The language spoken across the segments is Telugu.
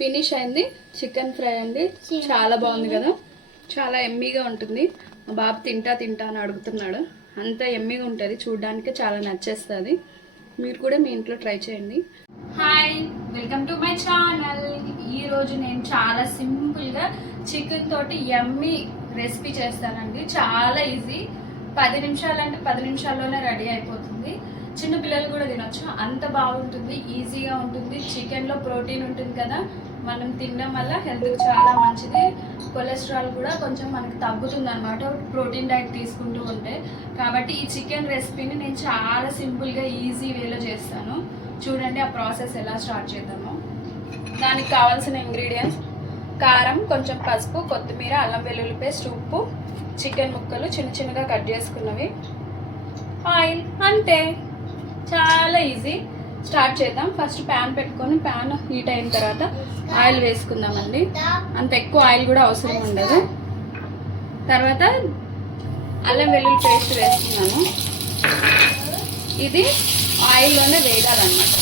ఫినిష్ అయింది చికెన్ ఫ్రై అండి. చాలా బాగుంది కదా, చాలా ఎమ్మీగా ఉంటుంది. మా బాబు తింటా అని అడుగుతున్నాడు. అంత ఎమ్మీగా ఉంటుంది, చూడడానికి చాలా నచ్చేస్తుంది. మీరు కూడా మీ ఇంట్లో ట్రై చేయండి. Hi, welcome to my channel. ఈరోజు నేను చాలా సింపుల్గా చికెన్ తోటి ఎమ్మీ రెసిపీ చేస్తానండి. చాలా ఈజీ, 10 నిమిషాలు అంటే 10 నిమిషాల్లోనే రెడీ అయిపోతుంది. చిన్న పిల్లలు కూడా తినొచ్చు, అంత బాగుంటుంది, ఈజీగా ఉంటుంది. చికెన్లో ప్రోటీన్ ఉంటుంది కదా, మనం తినడం వల్ల హెల్త్కి చాలా మంచిది. కొలెస్ట్రాల్ కూడా కొంచెం మనకి తగ్గుతుంది అనమాట ప్రోటీన్ డైట్ తీసుకుంటూ ఉంటే. కాబట్టి ఈ చికెన్ రెసిపీని నేను చాలా సింపుల్గా ఈజీ వేలో చేస్తాను. చూడండి ఆ ప్రాసెస్ ఎలా స్టార్ట్ చేద్దామో. దానికి కావాల్సిన ఇంగ్రీడియంట్స్: కారం, కొంచెం పసుపు, కొత్తిమీర, అల్లం వెల్లుల్లి పేస్ట్, ఉప్పు, చికెన్ ముక్కలు చిన్నగా కట్ చేసుకున్నవి, ఆయిల్. అంతే, చాలా ఈజీ. స్టార్ట్ చేద్దాం. ఫస్ట్ ప్యాన్ పెట్టుకొని ప్యాన్ హీట్ అయిన తర్వాత ఆయిల్ వేసుకుందామండి. అంత ఎక్కువ ఆయిల్ కూడా అవసరం ఉండదు. తర్వాత అల్లం వెల్లుల్లి పేస్ట్ వేస్తున్నాను. ఇది ఆయిల్లోనే వేగాలన్నమాట.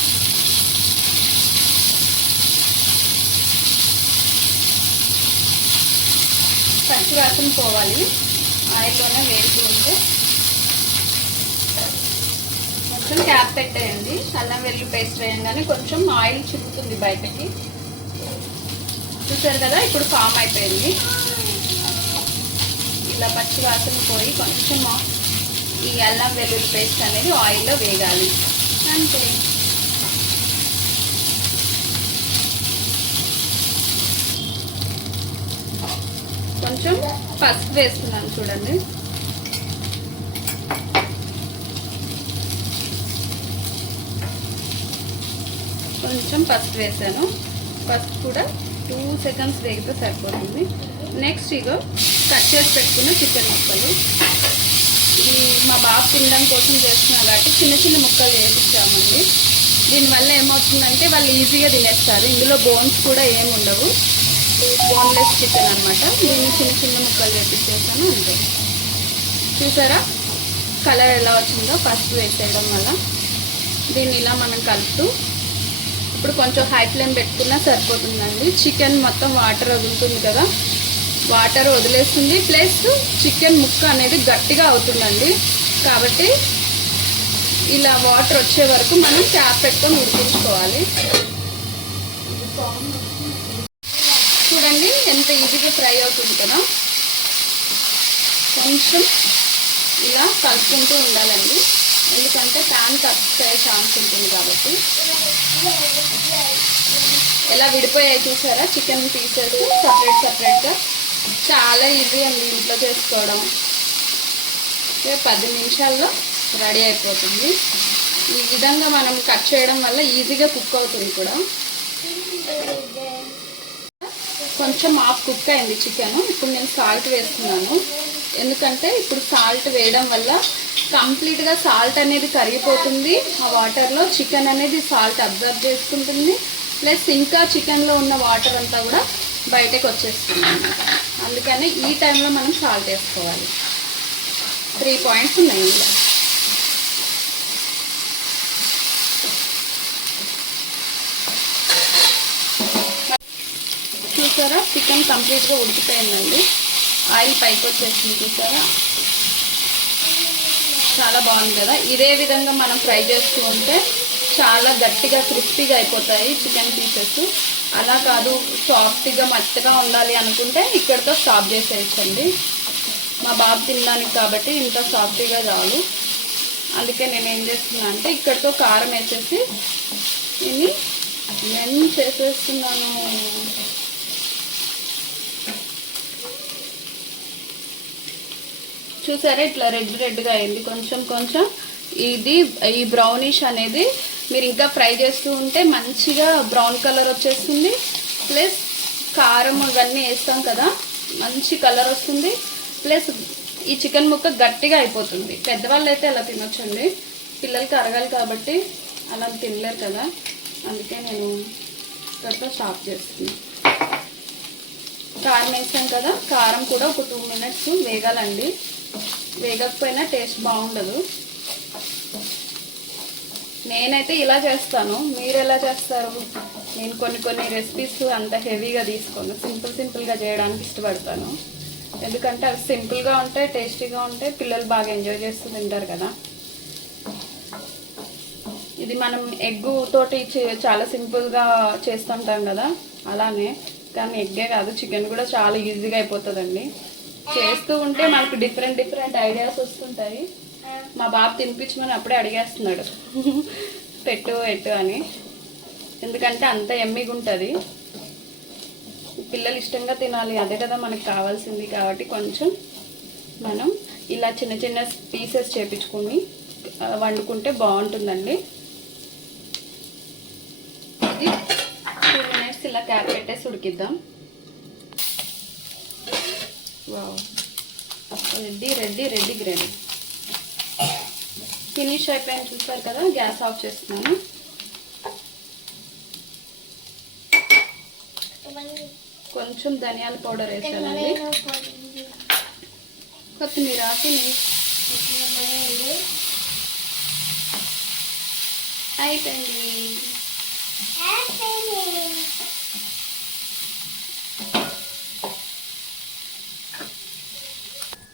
పచ్చి వాసన పోవాలి, ఆయిల్లోనే వేసి ఉంటే. కొంచెం క్యాప్ పెట్టేయండి. అల్లం వెల్లుల్లి పేస్ట్ వేయంగానే కొంచెం ఆయిల్ చిక్కుతుంది బయటకి. చూసారు కదా, ఇప్పుడు ఫామ్ అయిపోయింది. ఇలా పచ్చి వాసన పోయి కొంచెం ఈ అల్లం వెల్లుల్లి పేస్ట్ అనేది ఆయిల్లో వేగాలి. అంతే. కొంచెం పసుపు వేస్తున్నాను చూడండి. కొంచెం పసుపు వేసాను. పసుపు కూడా 2 సెకండ్స్ వేగితే సరిపోతుంది. నెక్స్ట్ ఇగో కట్ చేసి పెట్టుకున్న చికెన్ ముక్కలు. ఇది మా బాబు తినడం కోసం చేస్తున్నాను కాబట్టి చిన్న ముక్కలు వేయించామండి. దీనివల్ల ఏమవుతుందంటే వాళ్ళు ఈజీగా తినేస్తారు. ఇందులో బోన్స్ కూడా ఏమి ఉండవు, బోన్లెస్ చికెన్ అనమాట. దీన్ని చిన్న ముక్కలు వేయించేసాను. అంతే. చూసారా కలర్ ఎలా వచ్చిందో పసుపు వేసేయడం వల్ల. దీన్ని ఇలా మనం కలుపుతూ ఇప్పుడు కొంచెం హై ఫ్లేమ్ పెట్టుకున్నా సరిపోతుందండి. చికెన్ మొత్తం వాటర్ వదులుతుంది కదా, వాటర్ వదిలేస్తుంది. ప్లస్ చికెన్ ముక్క అనేది గట్టిగా అవుతుందండి. కాబట్టి ఇలా వాటర్ వచ్చే వరకు మనం క్యాప్ పెట్టుకొని ఉడికించుకోవాలి. చూడండి ఎంత ఈజీగా ఫ్రై అవుతుంది కదా. కొంచెం ఇలా కలుపుకుంటూ ఉండాలండి, ఎందుకంటే ప్యాన్ కప్పే ఛాన్స్ ఉంటుంది కాబట్టి. ఎలా విడిపోయాయి చూసారా చికెన్ పీసెస్ సపరేట్గా. చాలా ఈజీ అండి ఇంట్లో చేసుకోవడం. 10 నిమిషాల్లో రెడీ అయిపోతుంది. ఈ విధంగా మనం కట్ చేయడం వల్ల ఈజీగా కుక్ అవుతుంది కూడా. కొంచెం హాఫ్ కుక్ అయింది చికెన్. ఇప్పుడు నేను సాల్ట్ వేస్తున్నాను, ఎందుకంటే ఇప్పుడు సాల్ట్ వేయడం వల్ల కంప్లీట్గా సాల్ట్ అనేది కరిగిపోతుంది. ఆ వాటర్లో చికెన్ అనేది సాల్ట్ అబ్జర్వ్ చేసుకుంటుంది. ప్లస్ ఇంకా చికెన్లో ఉన్న వాటర్ అంతా కూడా బయటకు వచ్చేస్తుంది. అందుకని ఈ టైంలో మనం సాల్ట్ వేసుకోవాలి. 3 పాయింట్స్ ఉన్నాయి ఇలా. చూసారా చికెన్ కంప్లీట్గా ఉడికిపోయిందండి. ఆయిల్ పైకి వచ్చేసింది చూసారా, చాలా బాగుంది కదా. ఇదే విధంగా మనం ఫ్రై చేస్తూ ఉంటే చాలా గట్టిగా క్రిస్పీగా అయిపోతాయి చికెన్ పీసెస్. అలా కాదు, సాఫ్ట్గా మెత్తగా ఉండాలి అనుకుంటే ఇక్కడితో స్టాప్ చేసేయచ్చండి. మా బాబు తినడానికి కాబట్టి ఇంత సాఫ్ట్గా చాలు. అందుకే నేను ఏం చేస్తున్నా అంటే ఇక్కడితో కారం వేసేసి దీన్ని నేను చేసేస్తున్నాను. చూసారా ఇట్లా రెడ్గా అయింది కొంచెం. ఈ బ్రౌనిష్ అనేది మీరు ఇంకా ఫ్రై చేస్తూ ఉంటే మంచిగా బ్రౌన్ కలర్ వచ్చేస్తుంది. ప్లస్ కారం ఇవన్నీ వేస్తాం కదా, మంచి కలర్ వస్తుంది. ప్లస్ ఈ చికెన్ ముక్క గట్టిగా అయిపోతుంది. పెద్దవాళ్ళు అయితే అలా తినొచ్చండి, పిల్లలకి అరగాలి కాబట్టి అలా తినలేరు కదా. అందుకే నేను ఇక్కడితో స్టాప్ చేస్తున్నాను. కారం వేసాం కదా, కారం కూడా ఒక 2 మినిట్స్ వేగాలండి. వేగకపోయినా టేస్ట్ బాగుండదు. నేనైతే ఇలా చేస్తాను, మీరు ఎలా చేస్తారు నేను కొన్ని రెసిపీస్ అంత హెవీగా తీసుకోను, సింపుల్గా చేయడానికి ఇష్టపడతాను. ఎందుకంటే అవి సింపుల్గా ఉంటాయి, టేస్టీగా ఉంటాయి, పిల్లలు బాగా ఎంజాయ్ చేస్తూ తింటారు కదా. ఇది మనం ఎగ్గు తోటి చాలా సింపుల్గా చేస్తుంటాం కదా, అలానే. కానీ ఎగ్గే కాదు, చికెన్ కూడా చాలా ఈజీగా అయిపోతుందండి. చేస్తూ ఉంటే మనకు డిఫరెంట్ ఐడియాస్ వస్తుంటాయి. మా బాబు తినిపించమని అప్పుడే అడిగేస్తున్నాడు పెట్టు అని. ఎందుకంటే అంత ఎమ్మిగా ఉంటుంది, పిల్లలు ఇష్టంగా తినాలి, అదే కదా మనకు కావాల్సింది. కాబట్టి కొంచెం మనం ఇలా చిన్న పీసెస్ చేపించుకొని వండుకుంటే బాగుంటుందండి. ఇది 2 minutes ఇలా క్యాప్ పెట్టేసి ఉడికిద్దాం. Wow, ready. ఫినిష్ అయిపోయింది, చూసారు కదా. గ్యాస్ ఆఫ్ చేస్తున్నాను. కొంచెం ధనియాల పౌడర్ వేసానండి, కొత్తిమీర అయిపోయింది.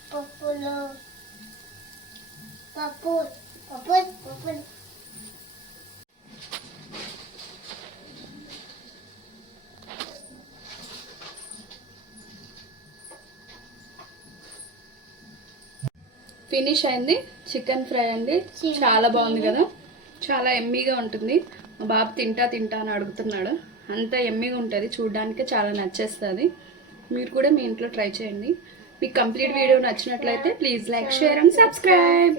పప్పు ఫినిష్ అయింది. చికెన్ ఫ్రై అండి, చాలా బాగుంది కదా, చాలా ఎమ్మీగా ఉంటుంది. మా బాబు తింటా అని అడుగుతున్నాడు, అంత ఎమ్మీగా ఉంటుంది, చూడడానికి చాలా నచ్చేస్తుంది. మీరు కూడా మీ ఇంట్లో ట్రై చేయండి. మీకు కంప్లీట్ వీడియో నచ్చినట్లయితే please like, share and subscribe.